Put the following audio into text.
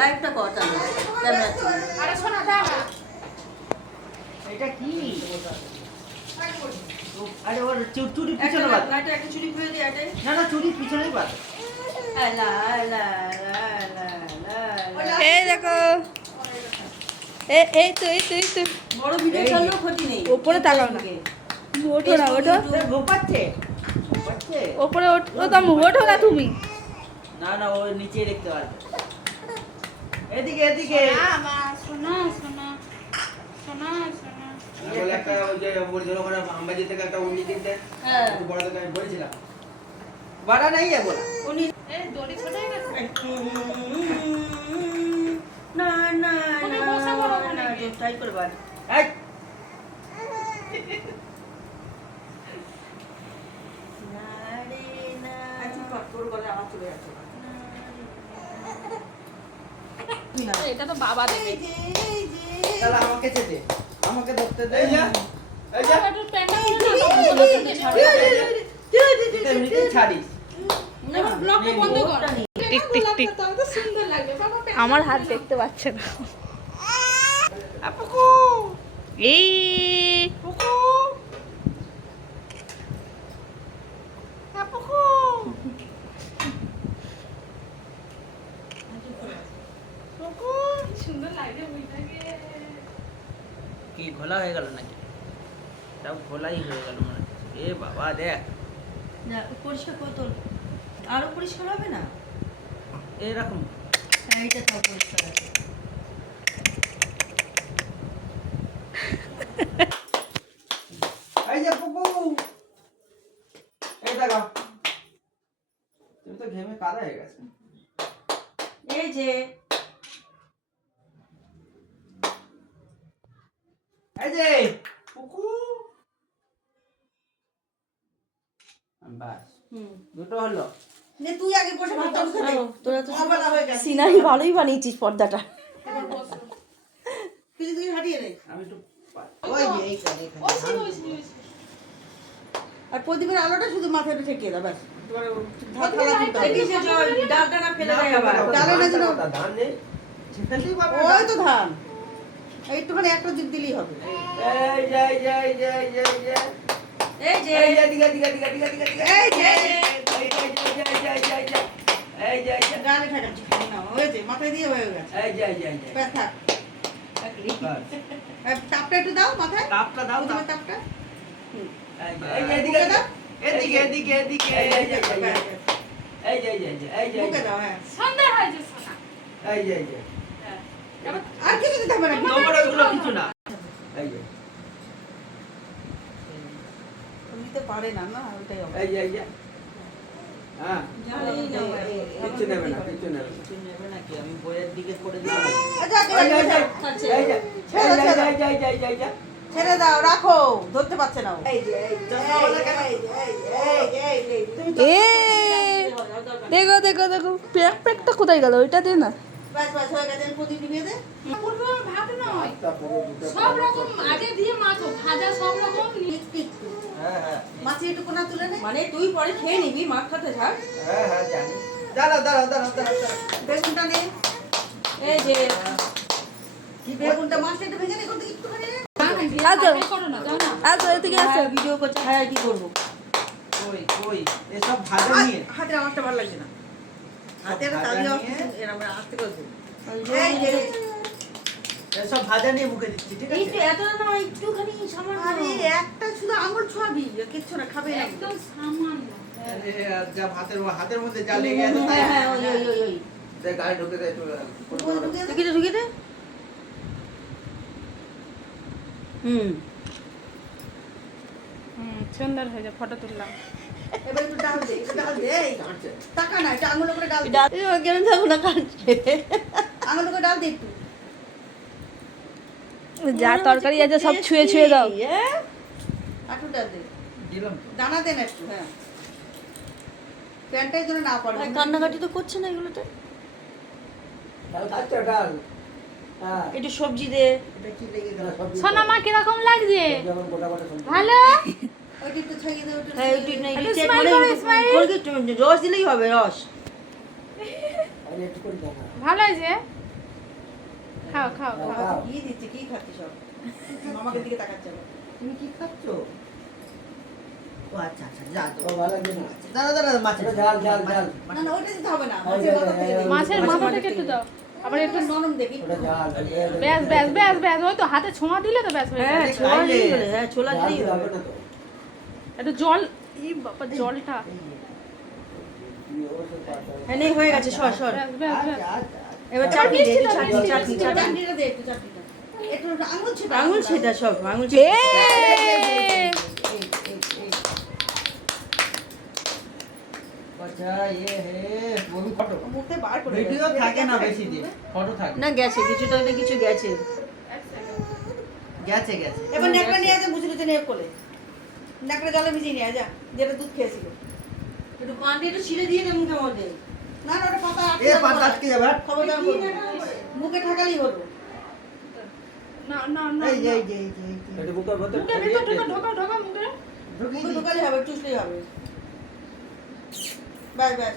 লাইভটা কর তাহলে ক্যামেরা থেকে। আরে শোনা দাও এটা কি? আরে ওর চুরি পিছনে বাদ। লাইটটা একটা চুরি করে দে এটাই। না না চুরি পিছনেই বাদ। লা লা লা লা লা। এই দেখো এই তো বড় ভিডিও চাললেও ক্ষতি নেই। উপরে তাকাও না। ওঠো না ওঠো এ গোপাচ্ছে। গোপাচ্ছে। ওপরে ওঠো ওঠো না তুমি। না না ও নিচে দেখতে পারবে। এদিকে এদিকে। শোনা শোনা শোনা শোনা বলে একটা ওই যে বলছিল ওখানে আমবাজি থেকে একটা উনি কিনতে হ্যাঁ একটু বড় দোকানে আমি বলেছিলাম बड़ा नहीं है बोला। উনি এই দড়ি ছোট হয়ে গেছে না না ওখানে না, বসে পড়ো ওখানে না, গিয়ে। ট্রাই করে বাদ। এই না রে না। চুপ কর, তোর গলায় আওয়াজ চলে যাচ্ছে। এটা তো বাবা দেবে चल আমাকে দে। আমাকে ধরতে দে। এই যে এই যে একটু প্যান্টটা খুলে নাও এটা নিতে ছাড়িস। এবার ব্লগটা বন্ধ কর টিক টিক টিক তাহলে তো সুন্দর লাগবে বাবা আমার হাত দেখতে পাচ্ছে না আপুকু এই আপুকু আপুকু আপুকু সুন্দর লাগবে ওইটাকে কি ঘোলা হয়ে গেল নাকি? সব ঘোলাই হয়ে গেল মানে। এ বাবা দেখ না, পরিষ্কার করে তোর আরো পরিষ্কার হবে না। এরকম হ্যাঁ, এইটা তো পরিষ্কার আছে। এই যে পুকু এই দেখো তুমি তো ঘেমে কাদা হয়ে গেছে। এই যে এই যে পুকু বাস দুটো হলো। নে তুই আগে বসে ভাতটা খেলে। তোরা তো সকাল হয়ে গেছে। সিনারি ভালোই বানিয়েছিস পর্দাটা। কিছু তুই হাঁটিয়ে দে। আমি একটু ওই যে এইখানে আর প্রদীপের আলোটা শুধু মাথাটা ঠেকিয়ে দাও ব্যাস। তোমার ভাত খাওয়া চিন্তা নেই। এই যে জল ডালটা না ফেলে দেয় আবার। ডালে না যেন ধান নেই ছেটাতেই পারবে ওই তো ধান। এইটুখানি একটা দিক দিলেই হবে। এই যে এই যে এই যে এই যে এই যে এই যে এই যে দিগা দিগা দিগা দিগা দিগা দিগা এই যে এই যে ডালে ঠেকাচ্ছি খালি না হয়েছে মাথায় দিয়ে হয়ে গেছে। এই যে এই যে ব্যাস থাক। তাপটা একটু দাও মাথায়। তাপটা দাও প্রদীপের তাপটা। এই যে এদিকে দাও এদিকে এদিকে এদিকে এই যে এই যে এই যে মুখে দাও হ্যাঁ। সন্ধ্যা হয়েছে সোনা এই যে এই যে আর কিছু দিতে হবে না। তোমার ওগুলো কিছু না এই যে নিতে পারে না না ওটাই হবে। এই যে হ্যাঁ জানি না কিচ্ছু নেবে না কিচ্ছু নেবে না কিছু নেবে নাকি আমি বইয়ের দিকে করে দিলাম আচ্ছা এই যে আচ্ছা এই যে এই যে ছেড়ে দাও রাখো ধরতে পারছে না ও। এই যে তুমি এ দেখো দেখো দেখো প্যাক প্যাকটা কোথায় গেল ওইটা দে না ব্যাস ব্যাস হয়ে গেছে প্রদীপ নিভিয়ে দে। ভাত নয় তারপরে দুটো সব রকম আগে দিয়ে মাখো ভাজা সব রকম একটু হ্যাঁ হ্যাঁ মাছি একটু কোনা তুলে নে। মানে তুই পরে খেয়ে নিবি মাছ খাতে থাক। হ্যাঁ হ্যাঁ জানি দাঁড়াও বেগুনটা নে। এই যে বেগুনটা মাছটা একটু ভেঙে নে কোন দিকে একটুখানি নে। করো না দাও না আচ্ছা এদিকে আছে। হ্যাঁ, ভিডিও করছে হ্যাঁ কি করবো কই এসব ভাজা নিয়ে হাতে আমারটা ভালো লাগছে না হাতে একটা তালি আসছে এরকম আসতে করছে এই যে এসব ভাজা নিয়ে মুখে দিচ্ছি ঠিক আছে একটু এত না একটুখানি সামান্য আরে একটা শুধু আঙুল ছোঁয়াবি কিচ্ছু না খাবে না একদম সামান্য আরে, যা হাতের মধ্যে যা লেগে আছে তাই হ্যাঁ ওই ওই ওই ওই দেখ গায়ে ঢুকে দেয় একটু ঢুকিয়ে দে ঢুকিয়ে দে সুন্দর হয়েছে ফটো তুললাম এবার একটু ডাল দে একটু ডাল দে এই টাকা না এটা আঙুল করে ডাল দে ডাল কেন থাকো না কাটছে। আঙুল করে ডাল দে একটু যা তরকারি আছে সব ছুঁয়ে ছুঁয়ে দাও। একটু ডাল দে দিলাম তো। দানা দে না একটু হ্যাঁ প্যান্টাই যেন না পড়ে কান্নাকাটি তো করছে না এগুলোতে। ডাল খাচ্ছ ডাল হ্যাঁ একটু সবজি দে। এটা কি লেগে গেল সোনা মা কিরকম লাগছে যেমন গোটা গোটা সবজি ভালো ওইটা একটু ছাইয়ে দে ওটা হ্যাঁ একটু না একটু একটু smile করো, smile। রস দিলেই হবে রস। আরে একটু করে দাও না ভালো হয়েছে খাও খাও খাও কি দিচ্ছে কি খাচ্ছিস সব মামাকে দিকে তাকাচ্ছে আবার। তুমি কি খাচ্ছ? ও আচ্ছা আচ্ছা যা তো। ও ভালো লাগছে না। দাঁড়া দাঁড়া মাছ এটা ঝাল ঝাল ঝাল না না ওইটা দিতে হবে না মাছের মাথা থেকে একটু দাও আবার একটু নরম দেখি ওটা ঝাল ব্যাস ব্যাস ব্যাস ব্যাস ওই তো হাতে ছোঁয়া দিলে তো ব্যাস হয়ে হ্যাঁ যাবে। ছোলা দিলেই হলো, হ্যাঁ ছোলা ঝাল দিলেই দিলে হলো। হবে না তো একটু জল এই বাবা জলটা তুমি অবশ্য পারবে। হ্যাঁ নেই হয়ে গেছে সর সর ব্যাস ব্যাস ব্যাস আচ্ছা আচ্ছা এবার চাটনি দে মিষ্টি একটু দাও, চাটনি মিষ্টি, চাটনি মিষ্টি। চাটনি চাটনিটা দে একটু চাটনিটা একটু আঙুল ছিল আঙুল ছেটা সব আঙুল এ ছেটা আচ্ছা এ হে বমি ফটো মুখে বার করে ভিডিও থাকে না বেশি দিন ফটো থাকে না গেছে কিছুটা না কিছু গেছে গেছে গেছে এবার নেকড়া নিয়ে আসে বুঝলি তো নিয়ে কোলে নেকড়া জলে ভিজিয়ে নিয়ে যা যেটা দুধ খেয়েছিল একটু পান্ডি একটু ছিঁড়ে দিয়ে দে মুখের মধ্যে না না ওটা পাতা এ পাতা আটকে যাবে হাট। খবরদার বলবি না। মুখে ঠাকালেই হলো না না না এই যে এই যে এই যে এই যে। এটা বুকের মধ্যে মুখে ভেতর ঢোকা ঢোকা ঢোকা মুখে ঢুকিয়ে মুখে দিই। ঢোকালেই হবে চুষলেই হবে বাস বাস